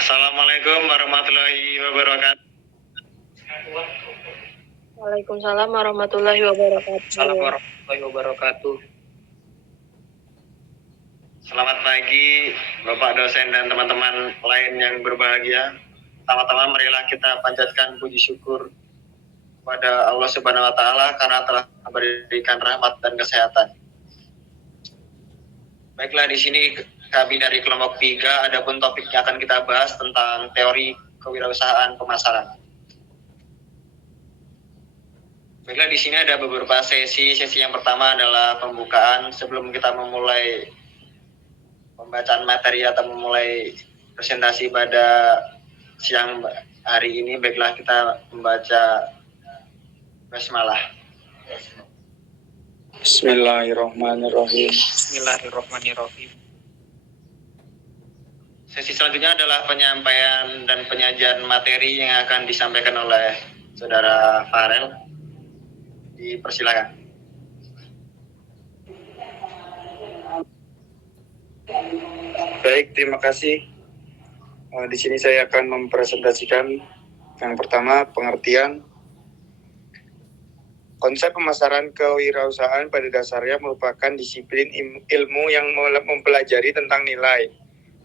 Assalamualaikum warahmatullahi wabarakatuh. Waalaikumsalam warahmatullahi wabarakatuh. Assalamualaikum warahmatullahi wabarakatuh. Selamat pagi Bapak dosen dan teman-teman lain yang berbahagia. Pertama-tama marilah kita panjatkan puji syukur kepada Allah Subhanahu wa taala karena telah memberikan rahmat dan kesehatan. Baiklah, di sini kami dari kelompok 3, adapun topiknya akan kita bahas tentang teori kewirausahaan pemasaran. Baiklah, di sini ada beberapa sesi. Sesi yang pertama adalah pembukaan. Sebelum kita memulai pembacaan materi atau memulai presentasi pada siang hari ini, baiklah kita membaca basmalah. Bismillahirrahmanirrahim. Bismillahirrahmanirrahim. Sesi selanjutnya adalah penyampaian dan penyajian materi yang akan disampaikan oleh Saudara Farel. Dipersilakan. Baik, terima kasih. Di sini saya akan mempresentasikan yang pertama, pengertian. Konsep pemasaran kewirausahaan pada dasarnya merupakan disiplin ilmu yang mempelajari tentang nilai,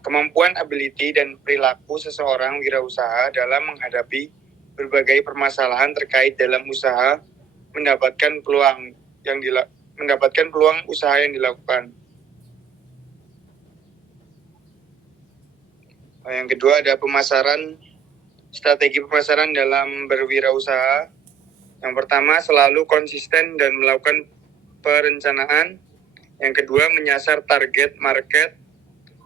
kemampuan, ability, dan perilaku seseorang wirausaha dalam menghadapi berbagai permasalahan terkait dalam usaha, mendapatkan peluang usaha yang dilakukan. Yang kedua ada pemasaran, strategi pemasaran dalam berwirausaha. Yang pertama, selalu konsisten dan melakukan perencanaan. Yang kedua, menyasar target market.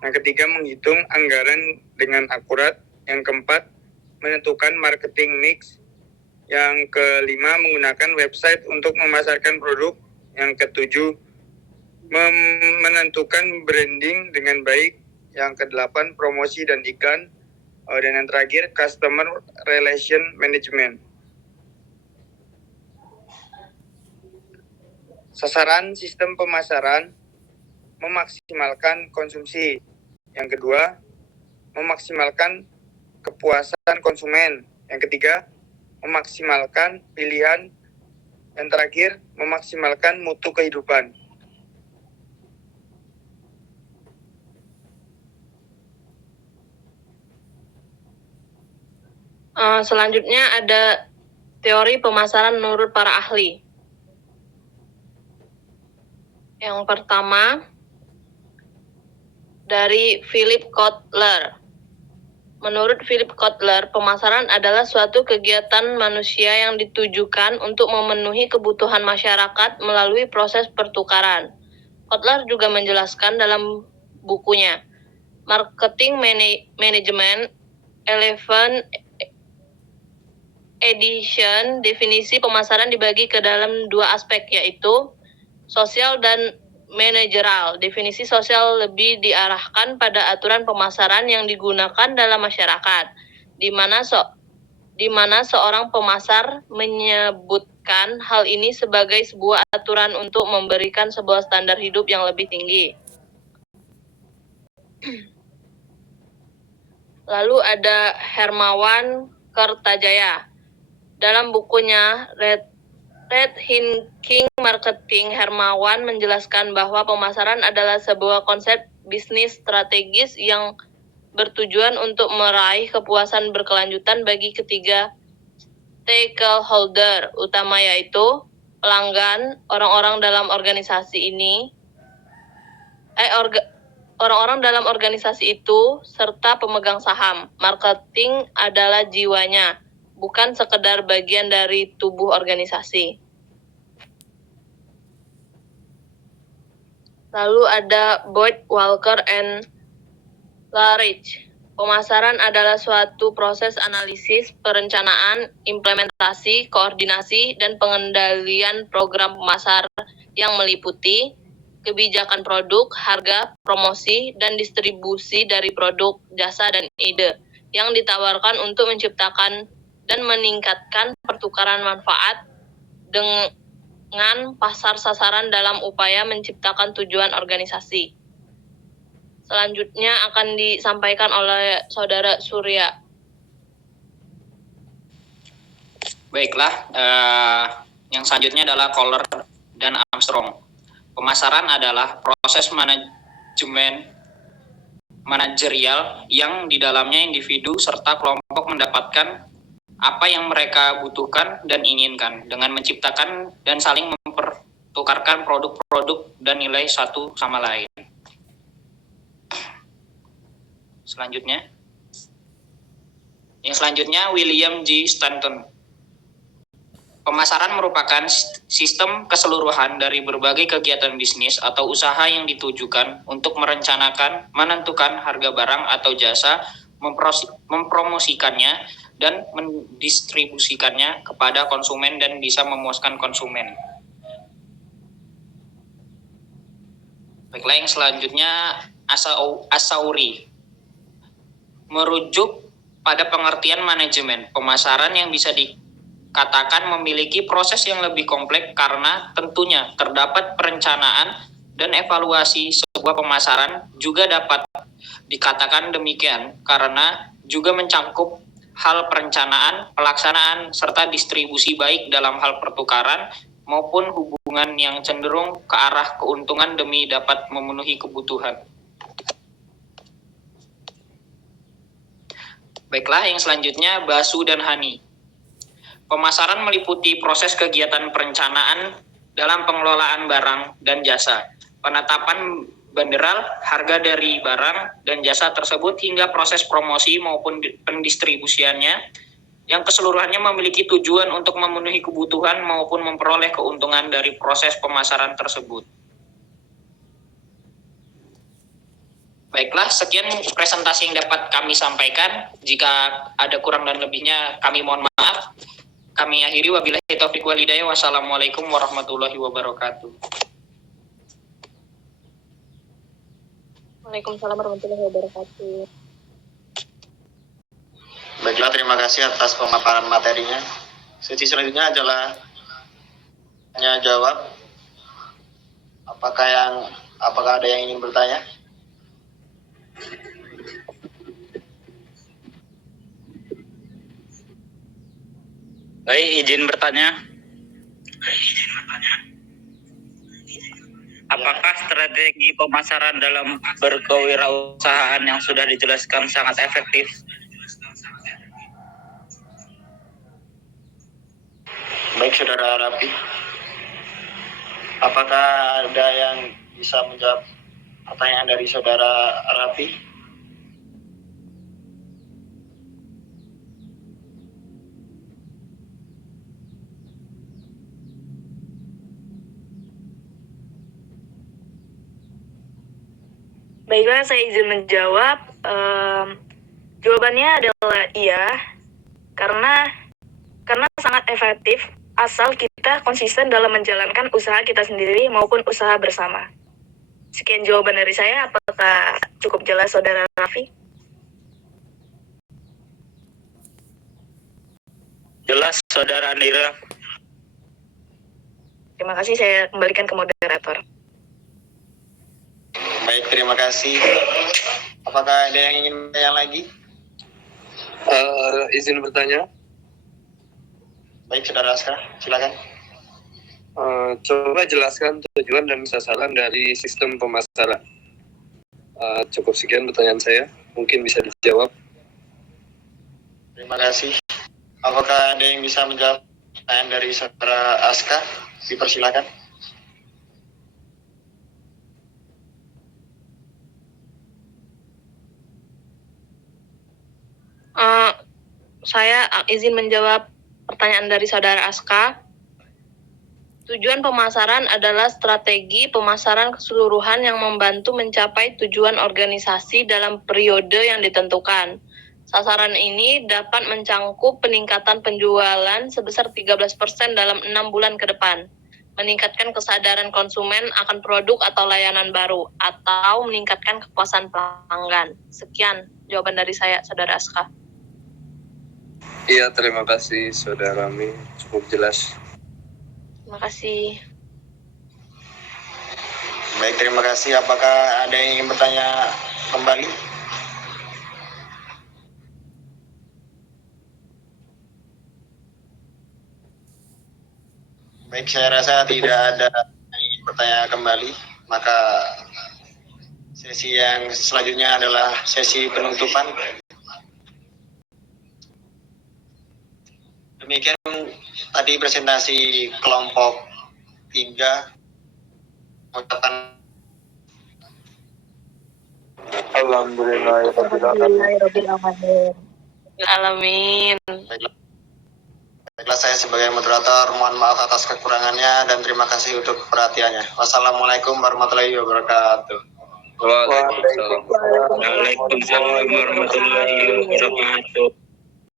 Yang ketiga, menghitung anggaran dengan akurat. Yang keempat, menentukan marketing mix. Yang kelima, menggunakan website untuk memasarkan produk. Yang ketujuh, menentukan branding dengan baik. Yang kedelapan, promosi dan iklan. Dan yang terakhir, customer relation management. Sasaran sistem pemasaran, memaksimalkan konsumsi. Yang kedua, memaksimalkan kepuasan konsumen. Yang ketiga, memaksimalkan pilihan. Yang terakhir, memaksimalkan mutu kehidupan. Selanjutnya ada teori pemasaran menurut para ahli. Yang pertama dari Philip Kotler. Menurut Philip Kotler, pemasaran adalah suatu kegiatan manusia yang ditujukan untuk memenuhi kebutuhan masyarakat melalui proses pertukaran. Kotler juga menjelaskan dalam bukunya Marketing Management 11 Edition, definisi pemasaran dibagi ke dalam dua aspek, yaitu sosial dan manajerial. Definisi sosial lebih diarahkan pada aturan pemasaran yang digunakan dalam masyarakat, di mana seorang pemasar menyebutkan hal ini sebagai sebuah aturan untuk memberikan sebuah standar hidup yang lebih tinggi. Lalu ada Hermawan Kertajaya. Dalam bukunya Red Thinking Marketing, Hermawan menjelaskan bahwa pemasaran adalah sebuah konsep bisnis strategis yang bertujuan untuk meraih kepuasan berkelanjutan bagi ketiga stakeholder utama, yaitu pelanggan, orang-orang dalam organisasi itu, serta pemegang saham. Marketing adalah jiwanya, bukan sekedar bagian dari tubuh organisasi. Lalu ada Boyd, Walker, and Larich. Pemasaran adalah suatu proses analisis, perencanaan, implementasi, koordinasi, dan pengendalian program pemasar yang meliputi kebijakan produk, harga, promosi, dan distribusi dari produk, jasa, dan ide yang ditawarkan untuk menciptakan dan meningkatkan pertukaran manfaat dengan pasar sasaran dalam upaya menciptakan tujuan organisasi. Selanjutnya akan disampaikan oleh Saudara Surya. Baiklah, yang selanjutnya adalah Kohler dan Armstrong. Pemasaran adalah proses manajerial yang di dalamnya individu serta kelompok mendapatkan apa yang mereka butuhkan dan inginkan dengan menciptakan dan saling mempertukarkan produk-produk dan nilai satu sama lain. Yang selanjutnya William G. Stanton. Pemasaran merupakan sistem keseluruhan dari berbagai kegiatan bisnis atau usaha yang ditujukan untuk merencanakan, menentukan harga barang atau jasa, mempromosikannya, dan mendistribusikannya kepada konsumen dan bisa memuaskan konsumen. Baiklah, yang selanjutnya Asauri. Merujuk pada pengertian manajemen pemasaran yang bisa dikatakan memiliki proses yang lebih kompleks karena tentunya terdapat perencanaan dan evaluasi sebuah pemasaran juga dapat dikatakan demikian karena juga mencakup hal perencanaan, pelaksanaan, serta distribusi baik dalam hal pertukaran maupun hubungan yang cenderung ke arah keuntungan demi dapat memenuhi kebutuhan. Baiklah, yang selanjutnya Basu dan Hani. Pemasaran meliputi proses kegiatan perencanaan dalam pengelolaan barang dan jasa, penetapan banderal, harga dari barang dan jasa tersebut hingga proses promosi maupun pendistribusiannya yang keseluruhannya memiliki tujuan untuk memenuhi kebutuhan maupun memperoleh keuntungan dari proses pemasaran tersebut. Baiklah, sekian presentasi yang dapat kami sampaikan. Jika ada kurang dan lebihnya, kami mohon maaf. Kami akhiri, wabillahi taufiq wal hidayah. Wassalamualaikum warahmatullahi wabarakatuh. Waalaikumsalam warahmatullahi wabarakatuh. Baiklah, terima kasih atas pemaparan materinya. Sesi selanjutnya adalah tanya jawab. Apakah ada yang ingin bertanya? Baik, izin bertanya. Apakah strategi pemasaran dalam berkewirausahaan yang sudah dijelaskan sangat efektif? Baik, Saudara Rapi. Apakah ada yang bisa menjawab pertanyaan dari Saudara Rapi? Baiklah, saya izin menjawab. Jawabannya adalah iya, karena sangat efektif asal kita konsisten dalam menjalankan usaha kita sendiri maupun usaha bersama. Sekian jawaban dari saya. Apakah cukup jelas, Saudara Raffi? Jelas, Saudara Andira. Terima kasih, saya kembalikan ke moderator. Baik, terima kasih. Apakah ada yang ingin bertanya lagi? Izin bertanya. Baik, Saudara Aska, silakan. Coba jelaskan tujuan dan sasaran dari sistem pemasaran. Cukup sekian pertanyaan saya. Mungkin bisa dijawab. Terima kasih. Apakah ada yang bisa menjawab pertanyaan dari Saudara Aska? Dipersilakan. Saya izin menjawab pertanyaan dari Saudara Aska. Tujuan pemasaran adalah strategi pemasaran keseluruhan yang membantu mencapai tujuan organisasi dalam periode yang ditentukan. Sasaran ini dapat mencangkup peningkatan penjualan sebesar 13% dalam 6 bulan ke depan, meningkatkan kesadaran konsumen akan produk atau layanan baru, atau meningkatkan kepuasan pelanggan. Sekian jawaban dari saya, Saudara Aska. Iya, terima kasih Saudara Rami. Cukup jelas. Terima kasih. Baik, terima kasih. Apakah ada yang ingin bertanya kembali. Baik, saya rasa tidak ada pertanyaan kembali, maka sesi yang selanjutnya adalah sesi penutupan. Demikian tadi presentasi kelompok 3. Ucapan Alhamdulillah. Alamin. Baiklah, saya sebagai moderator mohon maaf atas kekurangannya dan terima kasih untuk perhatiannya. Wassalamualaikum warahmatullahi wabarakatuh. Waalaikumsalam warahmatullahi wabarakatuh.